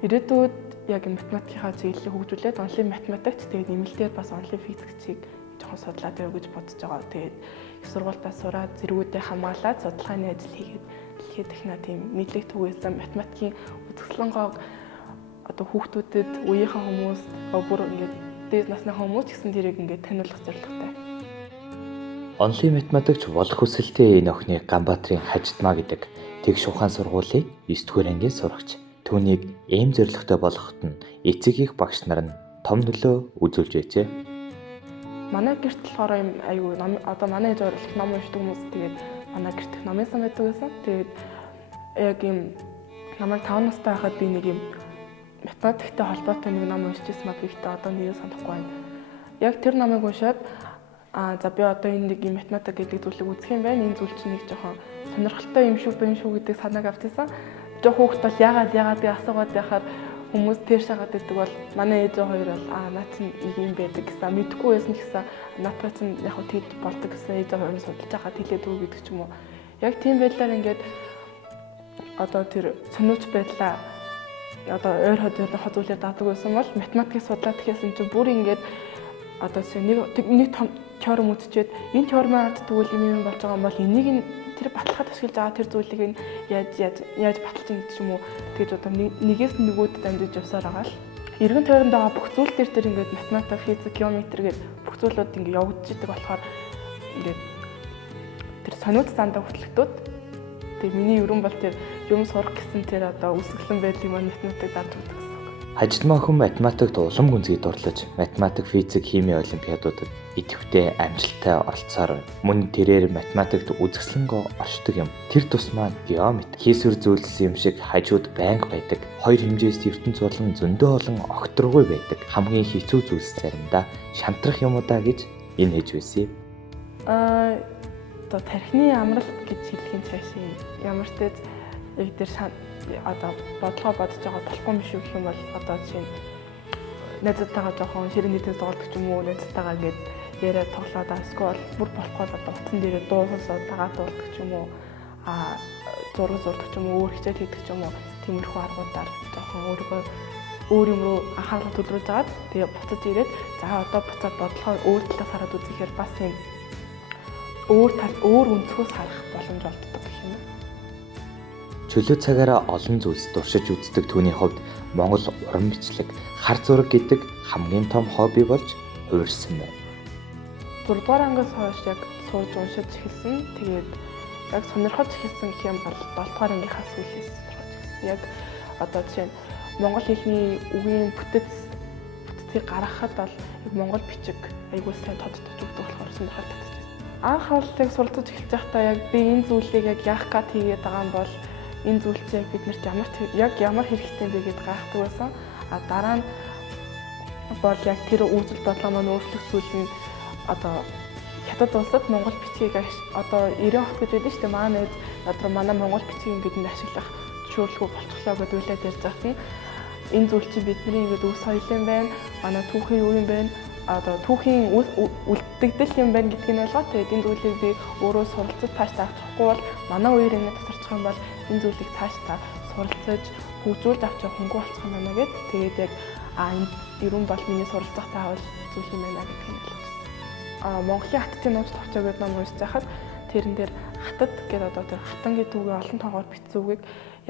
Ирээдүйд яг математикийнхаа чиглэлийг хөгжүүлээд онлайн математикч тэгээд нэмэлтээр бас онлайн физикчийг жоохон судлаад явах гэж бодож байгаа. Тэгээд их сургуультаа сураад зэргүүдээ хамгаалаад судалгааны ажил хийгээд дэлхийн техно тийм нийтлэг түгээсэн математикийн үзэсгэлэнgoог одоо хүүхдүүдэд үеийнхэн хүмүүс бүр ингээд дээд насны хүмүүс ч гэсэн тэрийг ингээд таниулах зорилготой. Онлайн математикч болох хүсэлтэй энэ охины Ганбаатарын Хажидмаа гэдэг тэгш ухаан сургуулийн 9-р ангийн сурагч. Түүнийг ийм зорилготой болгоход нь эцэг их багш нар нь том нөлөө үзүүлж байжээ. Манай гэрт болохоор юм аюу одоо манай ээж их ном уншдаг хүмүүс тэгээд манай гэрт их номын сан байдаг гэсэн. Тэгээд яг юм намайг 5 настай байхад би нэг юм математиктэй холбоотой нэг ном уншижсэн маа би ихтэй одоо нэрээ санахгүй байна. Яг тэр номыг уншаад за би одоо энэ нэг юм математик гэдэг зүйлийг үзэх юм байна. Энэ зүйл чинь нэг жоохон сонирхолтой юм шүү гэдэг санааг авчихсан. Жоо хүүхэд бол яагаад би асуугаад байхаар хүмүүс тэр шагаад байдаг бол манай ээж хоёр бол наа чинь нэг юм байдаг гэсэн мэдгүй байсан гэсэн наатаа чинь яг хөө тэгж болдог гэсэн ээж хоёр судалж байгаад хэлээд өгөө гэдэг ч юм уу. Яг тийм байдлаар ингээд одоо тэр сониуч байдлаа одоо ойр хот зүйлээр дадаг байсан бол математикийг судлаад гэхээсэн чинь бүр ингээд одоо нэг том теорем үзчихэд энэ теоремын ард тэгвэл юм болж байгаа юм бол энийг тэр баталгаад ашиглаж байгаа тэр зүйлийг яаж баталж ийн гэдэг юм уу. Тэгж одоо нэгээс нөгөөд дамжиж явсаар байгаа л. Эргэн тойронд байгаа бүх зүйл дээр ингээд математик, физик, геометри гэдэг бүх зүйлүүд ингээд явагдаж идэг болохоор ингээд тэр сониуч зандаа хөтлөгдөд. Тэгээ миний ерөн бол тэр юм сурах гэсэн тэр одоо үсгэлэн байдлыг математик дарж өгдөг гэсэн. Хажидмаа охин математикт улам гүнзгий дурлаж, математик, физик, хими олимпиадуудад идэвхтэй амжилттай оролцоор байна. Мөн тэрээр математикт үзэсгэлэнгөө оршдог юм. Тэр тусмаа геометри хийсвэр зүйлсэн юм шиг хажууд байнга байдаг. Хоёр хэмжээс ертөнц болон зөндөө олон огторгүй байдаг. Хамгийн хэцүү зүйлс заримдаа шантрах юм уу да гэж энэ хийж байсан юм. Одоо тархины амралт гэж хэлхийн цаашаа ямар ч теж яг тэр одоо бодлого бодож байгаа болохгүй юм шиг гэх юм бол одоо чинь найзтайгаа жоохон ширээ нийтээс тоглодог ч юм уу найзтайгаа ингээд яриа тоглоод эсвэл бүр болохгүй л одоо утсан дээрээ дуусаад дагаад болдог ч юм уу зураг зурдаг ч юм уу өөр хичээл хийдэг ч юм уу тиймэрхүү аргуудаар жоохон өөрийгөө өөр юм руу анхаарал төвлөрүүлж агаад тэгээ буцаж ирээд за одоо буцаад бодлогоо өөр талаас хараад үзэхээр бас юм өөр өнцгөөс харах боломж олддог гэх юм. Чөлөө цагаараа олон зүйлс туршиж үздэг түүний хувьд Монгол уран бичлэг, хар зураг гэдэг хамгийн том хобби болж хувирсан байна. 4-р ангиас хойш яг сурж уншиж эхэлсэн. Тэгээд яг сонирхож эхэлсэн гэх юм бол 7-р ангийнхаас сүүлээс сонирхож эхэлсэн. Яг одоо жишээ нь монгол хэлний үгийн бүтцийг гаргахад бол яг монгол бичиг айгуу сайн тодтож өгдөг болохоор сонирхол татчихсан. Анх хавлыг суралцж эхэлж байхдаа яг би энэ зүйлийг яг яах гээд хийгээд байгаа юм бол энэ зүйл чинь биднэрт ямар хэрэгтэй бэ гэдээ гайхдаг байсан. Дараа нь бол яг тэр үйлдэл бодлого маань өөрчлөгдсөн нь одоо хятад улсад монгол бичгийг одоо 90 хот гэж байдаг шүү дээ. Манай манай монгол бичгийг ингээд ашиглах зөвшөөрлөгөө болчихлоо гэдээ уйлаад ярьж байгаа юм. Энэ зүйл чинь бидний ингээд өс соёлын байна. Манай түүхийн юу юм байна? Одоо түүхийн үлддэгдэл юм байна гэдгийг нь ойлгоо. Тэгээд энэ зүйлийг би өөрөө суралцаж цааш авчихгүй бол манай үеэр ингээд тасарчих юм бол энэ зүйлийг цааш та суралцаж хөгжүүлж авчих хөнгө болчих юм байна гэд. Тэгээд яг энэ ерөн бол миний суралцах заавал зүйл юм байна гэдгийг нь ойлгосон. Монголын хаттын нууц товчоо гэдэг ном уншиж байхад тэрэн дээр хатад гэдэг одоо тэр хатангийн түүгээ олон тоогоор бичсэн үгийг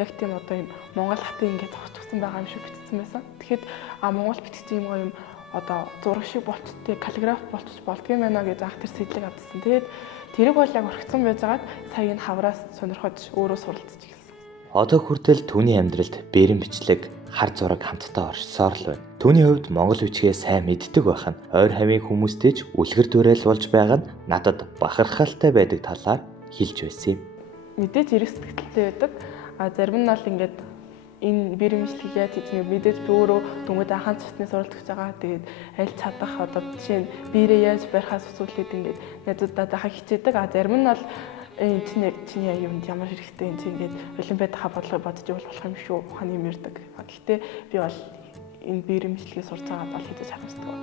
яг тийм одоо юм монгол хатын ингээд зогсчихсан байгаа юм шиг бичсэн байсан. Тэгэхэд монгол бичсэн юм одоо зураг шиг болчтой каллиграф болчих болдгийм байна гэж анх тэр сэтлэг авдсан. Тэгээд тэрийг бол яг орхицсан байжгаад сая энэ хавраас сонирхож өөрөө суралцж эхэлсэн. Одоо хүртэл түүний амьдралд бээрэн бичлэг, хар зураг хамтдаа оршсоор л байна. Түүний хувьд монгол бичгээ сайн мэддэг байх нь ойр хавийн хүмүүстэй ч үлгэр дуурайл болж байгаа нь надад бахархалтай байдаг талаар хэлж байсан юм. Мэдээж эрх сэтгэлтэй байдаг. Зарим нь бол ингээд энэ бээрэн бичлэг яаж хийж нэг мэдээж би өөрөө дүнгээд анхаан цатны суралцж байгаа. Тэгээд аль чадах одоо жишээ нь биерээ яаж барихаас усуулээд ингээд найзуудаа дахиад хичээдэг. Зарим нь бол чиний юунд ямар хэрэгтэй энэ ингээд олимпиад хаа бодлого бодож явах болох юм шүү ухааны юм ярьдаг. Гэхдээ би бол энэ бээрэн бичлэгээ сурч байгаа бол хийж харамсдаг.